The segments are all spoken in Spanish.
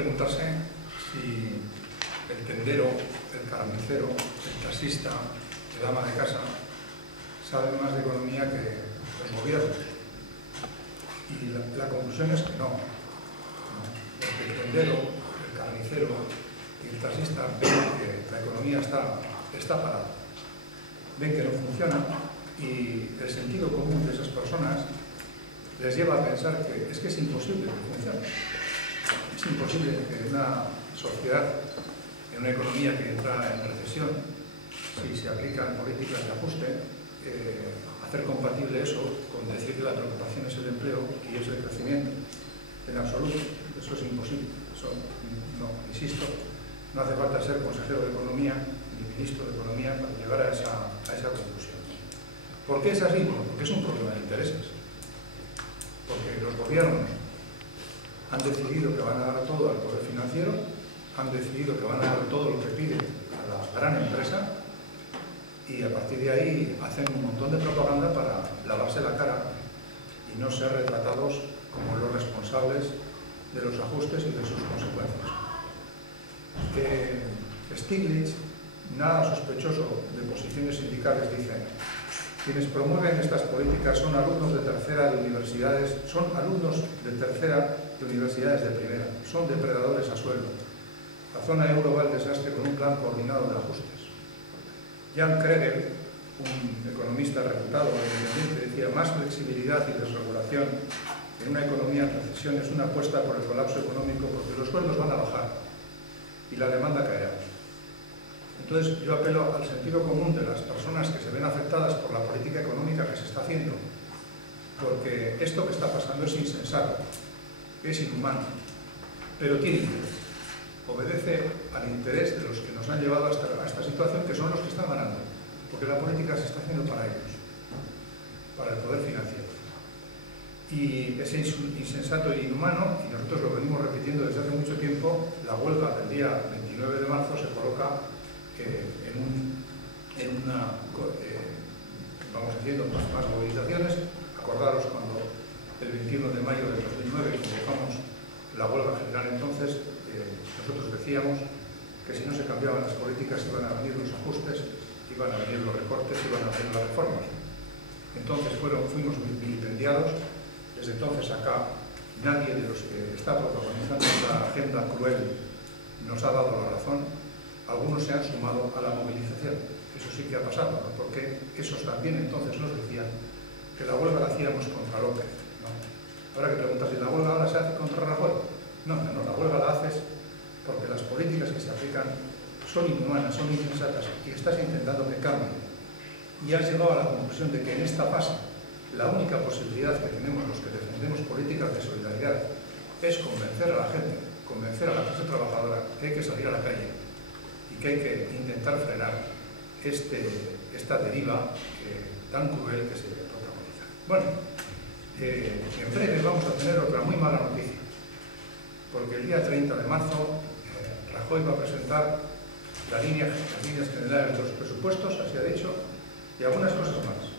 preguntarse si el tendero, el carnicero, el taxista, el ama de casa saben más de economía que los gobiernos. Y la conclusión es que no. Porque el tendero, el carnicero y el taxista ven que la economía está parada, ven que no funciona, y el sentido común de esas personas les lleva a pensar que es imposible que funcione. Es imposible que una sociedad, en una economía que entra en recesión, si se aplican políticas de ajuste, hacer compatible eso con decir que la preocupación es el empleo y es el crecimiento. En absoluto, eso es imposible. Eso, no, insisto, no hace falta ser consejero de Economía ni ministro de Economía para llegar a esa conclusión. ¿Por qué es así? Bueno, porque es un problema de intereses. Porque los gobiernos han decidido que van a dar todo al poder financiero, han decidido que van a dar todo lo que pide a la gran empresa, y a partir de ahí hacen un montón de propaganda para lavarse la cara y no ser retratados como los responsables de los ajustes y de sus consecuencias. Stiglitz, nada sospechoso de posiciones sindicales, dice: quienes promueven estas políticas son alumnos de tercera de universidades, de primera, son depredadores a sueldo. La zona euro va al desastre con un plan coordinado de ajustes. Jan Kregel, un economista reputado e independiente, decía: más flexibilidad y desregulación en una economía en recesión es una apuesta por el colapso económico, porque los sueldos van a bajar y la demanda caerá. Entonces, yo apelo al sentido común de las personas que se ven afectadas por la política económica que se está haciendo, porque esto que está pasando es insensato, es inhumano, pero tiene interés. Obedece al interés de los que nos han llevado a esta situación, que son los que están ganando, porque la política se está haciendo para ellos, para el poder financiero. Y es insensato e inhumano, y nosotros lo venimos repitiendo desde hace mucho tiempo. La huelga del día 29 de marzo se coloca vamos haciendo más movilizaciones. Acordaros cuando el 21 de mayo del 2009 convocamos la huelga general, entonces nosotros decíamos que si no se cambiaban las políticas iban a venir los ajustes, iban a venir los recortes, iban a venir las reformas. Entonces fuimos vilipendiados. Desde entonces acá nadie de los que está protagonizando esta agenda cruel nos ha dado la razón. Algunos se han sumado a la movilización. Eso sí que ha pasado, ¿no? Porque esos también entonces nos decían que la huelga la hacíamos contra López, ¿no? Ahora que preguntas si la huelga ahora se hace contra Rajoy. No, la huelga la haces porque las políticas que se aplican son inhumanas, son insensatas, y estás intentando que cambien. Y has llegado a la conclusión de que en esta fase la única posibilidad que tenemos los que defendemos políticas de solidaridad es convencer a la gente, convencer a la clase trabajadora que hay que salir a la calle y que hay que intentar frenar esta deriva tan cruel que se protagoniza. Bueno, en breve vamos a tener otra muy mala noticia, porque el día 30 de marzo Rajoy va a presentar las líneas generales de los presupuestos, así ha dicho, y algunas cosas más.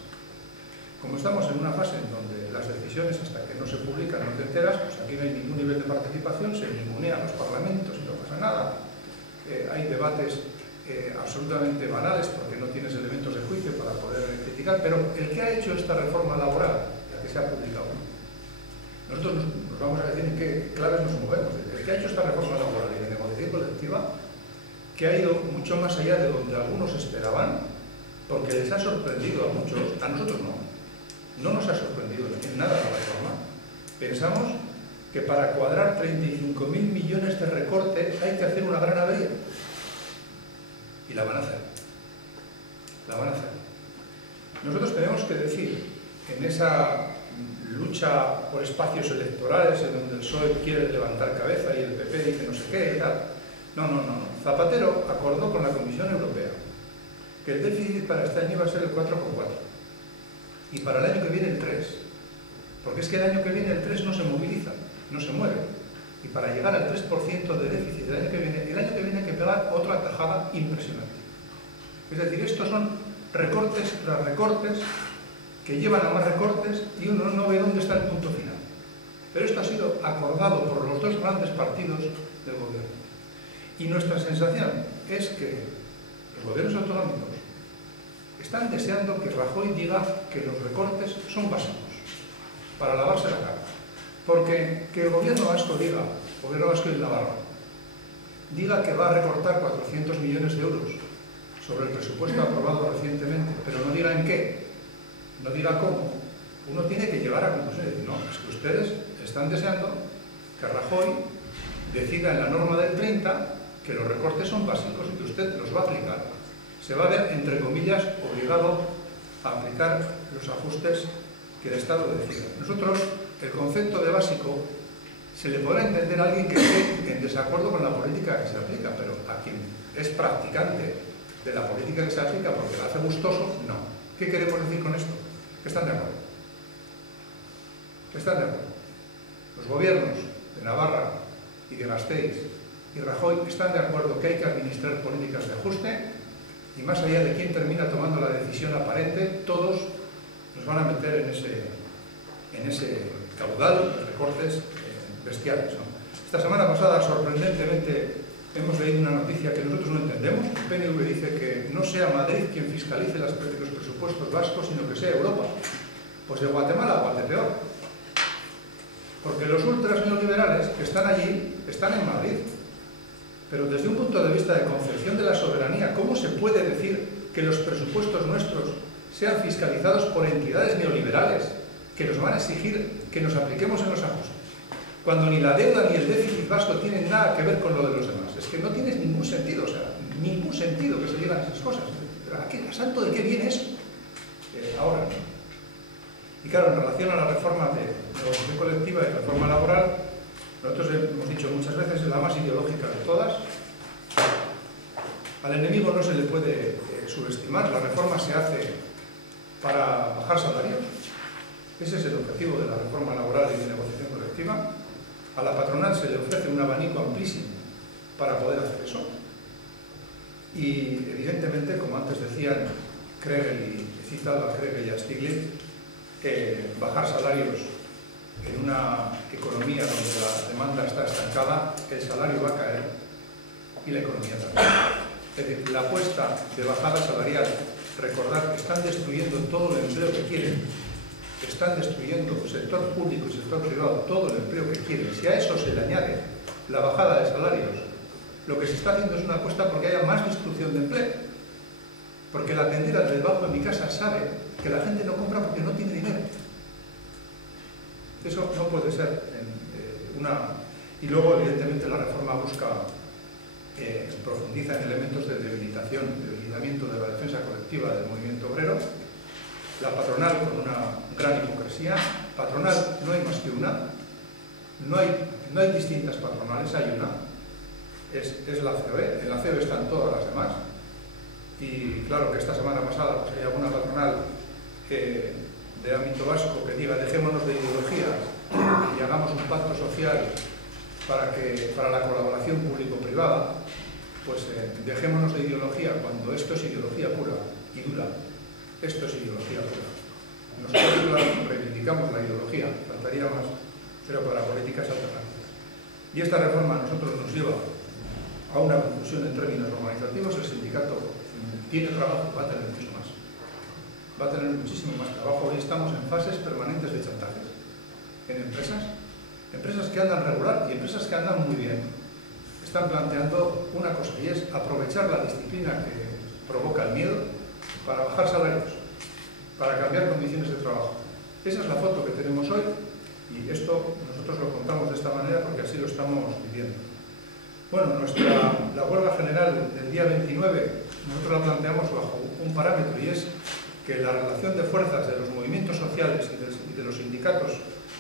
Como estamos en una fase en donde las decisiones, hasta que no se publican, no te enteras, pues aquí no hay ningún nivel de participación, se ningunean los parlamentos y no pasa nada. Hay debates absolutamente banales porque no tienes elementos de juicio para poder criticar, pero el que ha hecho esta reforma laboral, la que se ha publicado, nosotros nos vamos a decir en qué claves nos movemos. El que ha hecho esta reforma laboral y de negociación colectiva, que ha ido mucho más allá de donde algunos esperaban, porque les ha sorprendido a muchos, a nosotros no. No nos ha sorprendido en nada la reforma. Pensamos que para cuadrar 35.000 millones de recorte hay que hacer una gran avería. Y la van a hacer. La van a hacer. Nosotros tenemos que decir, en esa lucha por espacios electorales en donde el PSOE quiere levantar cabeza y el PP dice no sé qué y tal. No. Zapatero acordó con la Comisión Europea que el déficit para este año iba a ser el 4,4. Y para el año que viene el 3, porque es que el año que viene el 3 no se moviliza, no se mueve, y para llegar al 3% de déficit del año que viene, el año que viene hay que pegar otra tajada impresionante. Es decir, estos son recortes tras recortes que llevan a más recortes y uno no ve dónde está el punto final. Pero esto ha sido acordado por los dos grandes partidos del gobierno. Y nuestra sensación es que los gobiernos autonómicos están deseando que Rajoy diga que los recortes son básicos, para lavarse la cara. Porque que el gobierno vasco diga, el gobierno vasco y Navarra, diga que va a recortar 400 millones de euros sobre el presupuesto aprobado recientemente, pero no diga en qué, no diga cómo, uno tiene que llegar a conclusiones y decir, no, es que ustedes están deseando que Rajoy decida en la norma del 30 que los recortes son básicos y que usted los va a aplicar. Se va a ver, entre comillas, obligado a aplicar los ajustes que el Estado decida. Nosotros, el concepto de básico se le podrá entender a alguien que esté en desacuerdo con la política que se aplica, pero a quien es practicante de la política que se aplica porque la hace gustoso, no. ¿Qué queremos decir con esto? Que están de acuerdo. Que están de acuerdo. Los gobiernos de Navarra y de Gasteiz y Rajoy están de acuerdo que hay que administrar políticas de ajuste y más allá de quién termina tomando la decisión aparente, todos nos van a meter en ese caudal de recortes bestiales, ¿no? Esta semana pasada, sorprendentemente, hemos leído una noticia que nosotros no entendemos. El PNV dice que no sea Madrid quien fiscalice los presupuestos vascos, sino que sea Europa. Pues de Guatemala a Guatepeor. Porque los ultras neoliberales que están allí están en Madrid. Pero desde un punto de vista de concepción de la soberanía, ¿cómo se puede decir que los presupuestos nuestros sean fiscalizados por entidades neoliberales que nos van a exigir que nos apliquemos en los ajustes? Cuando ni la deuda ni el déficit vasco tienen nada que ver con lo de los demás. Es que no tiene ningún sentido, o sea, ningún sentido que se digan esas cosas. ¿A santo de qué viene eso? Ahora. Y claro, en relación a la reforma de negociación colectiva y reforma laboral, nosotros hemos dicho muchas veces, es la más ideológica de todas. Al enemigo no se le puede subestimar, la reforma se hace para bajar salarios. Ese es el objetivo de la reforma laboral y de negociación colectiva. A la patronal se le ofrece un abanico amplísimo para poder hacer eso. Y evidentemente, como antes decían Kregel y citaba Kregel y a Stiglitz, bajar salarios en una economía donde la demanda está estancada, el salario va a caer y la economía también. Es decir, la apuesta de bajada salarial, recordad que están destruyendo todo el empleo que quieren, están destruyendo sector público y sector privado, todo el empleo que quieren. Si a eso se le añade la bajada de salarios, lo que se está haciendo es una apuesta porque haya más destrucción de empleo. Porque la tendera del bajo de mi casa sabe que la gente no compra porque no tiene dinero. Eso no puede ser una... Y luego, evidentemente, la reforma busca, profundiza en elementos de debilitamiento de la defensa colectiva del movimiento obrero. La patronal con una gran hipocresía. Patronal no hay más que una. No hay distintas patronales, hay una. Es la COE. En la COE están todas las demás. Y claro que esta semana pasada pues, hay alguna patronal de ámbito vasco que diga dejémonos de ideología y hagamos un pacto social para la colaboración público-privada. Pues dejémonos de ideología cuando esto es ideología pura y dura. Esto es ideología pura. Nosotros reivindicamos la ideología, faltaría más, pero para políticas alternativas. Y esta reforma a nosotros nos lleva a una conclusión en términos organizativos. El sindicato tiene trabajo, va a tener mucho más. Va a tener muchísimo más trabajo. Hoy estamos en fases permanentes de chantajes en empresas que andan regular y empresas que andan muy bien. Están planteando una cosa y es aprovechar la disciplina que provoca el miedo para bajar salarios, para cambiar condiciones de trabajo. Esa es la foto que tenemos hoy y esto nosotros lo contamos de esta manera porque así lo estamos viviendo. Bueno, la huelga general del día 29 nosotros la planteamos bajo un parámetro y es que la relación de fuerzas de los movimientos sociales y de los sindicatos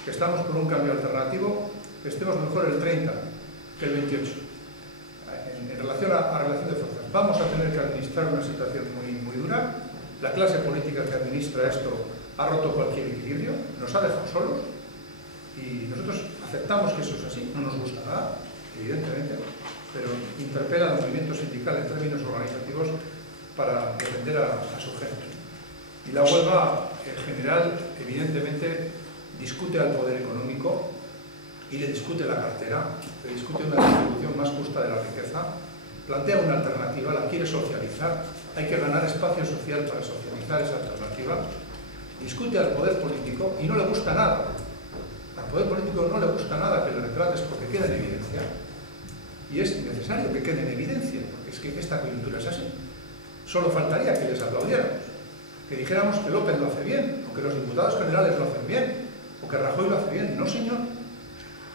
que estamos por un cambio alternativo, estemos mejor el 30 que el 28. En relación a relación de fuerzas, vamos a tener que administrar una situación muy dura. La clase política que administra esto ha roto cualquier equilibrio, nos ha dejado solos y nosotros aceptamos que eso es así, no nos gusta nada, evidentemente, pero interpela al movimiento sindical en términos organizativos para defender a su gente. Y la huelga en general, evidentemente, discute al poder económico y le discute la cartera, le discute una distribución más justa de la riqueza, plantea una alternativa, la quiere socializar, hay que ganar espacio social para socializar esa alternativa, discute al poder político y no le gusta nada. Al poder político no le gusta nada que le retrates porque queda en evidencia. Y es necesario que quede en evidencia, porque es que esta coyuntura es así. Solo faltaría que les aplaudiéramos, que dijéramos que López lo hace bien, o que los diputados generales lo hacen bien, o que Rajoy lo hace bien. No, señor.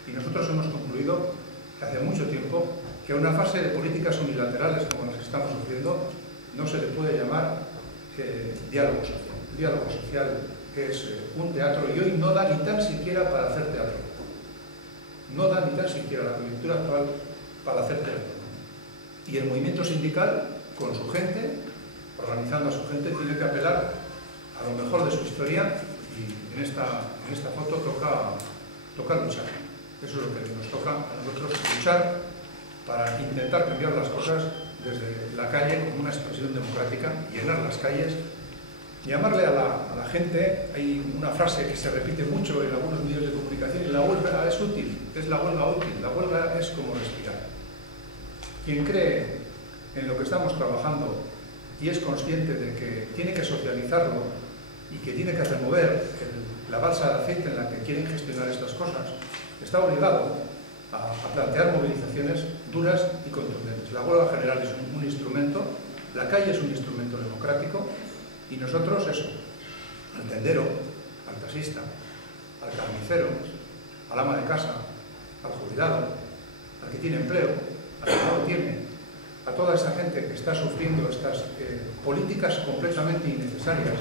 Y nosotros hemos concluido hace mucho tiempo que a una fase de políticas unilaterales como las que estamos sufriendo no se le puede llamar diálogo social. El diálogo social es un teatro y hoy no da ni tan siquiera para hacer teatro. No da ni tan siquiera la coyuntura actual para hacer teatro. Y el movimiento sindical, con su gente, organizando a su gente, tiene que apelar a lo mejor de su historia y en esta foto toca luchar. Eso es lo que nos toca a nosotros, luchar para intentar cambiar las cosas desde la calle como una expresión democrática, llenar las calles, llamarle a la gente. Hay una frase que se repite mucho en algunos medios de comunicación y la huelga es útil, es la huelga útil, la huelga es como respirar. Quien cree en lo que estamos trabajando y es consciente de que tiene que socializarlo y que tiene que remover la balsa de aceite en la que quieren gestionar estas cosas, está obligado a plantear movilizaciones duras y contundentes. La huelga general es un instrumento, la calle es un instrumento democrático y nosotros eso, al tendero, al taxista, al carnicero, al ama de casa, al jubilado, al que tiene empleo, al que no lo tiene, a toda esa gente que está sufriendo estas políticas completamente innecesarias,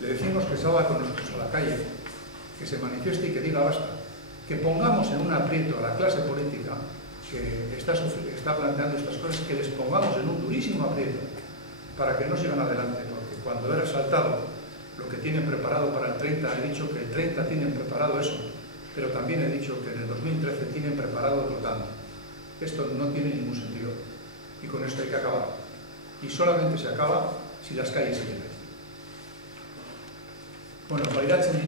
le decimos que salga con nosotros a la calle, que se manifieste y que diga basta, que pongamos en un aprieto a la clase política que está planteando estas cosas, que les pongamos en un durísimo aprieto para que no sigan adelante, porque cuando he resaltado lo que tienen preparado para el 30, he dicho que el 30 tienen preparado eso, pero también he dicho que en el 2013 tienen preparado otro tanto. Esto no tiene ningún sentido y con esto hay que acabar. Y solamente se acaba si las calles se llenan. Bueno, para ir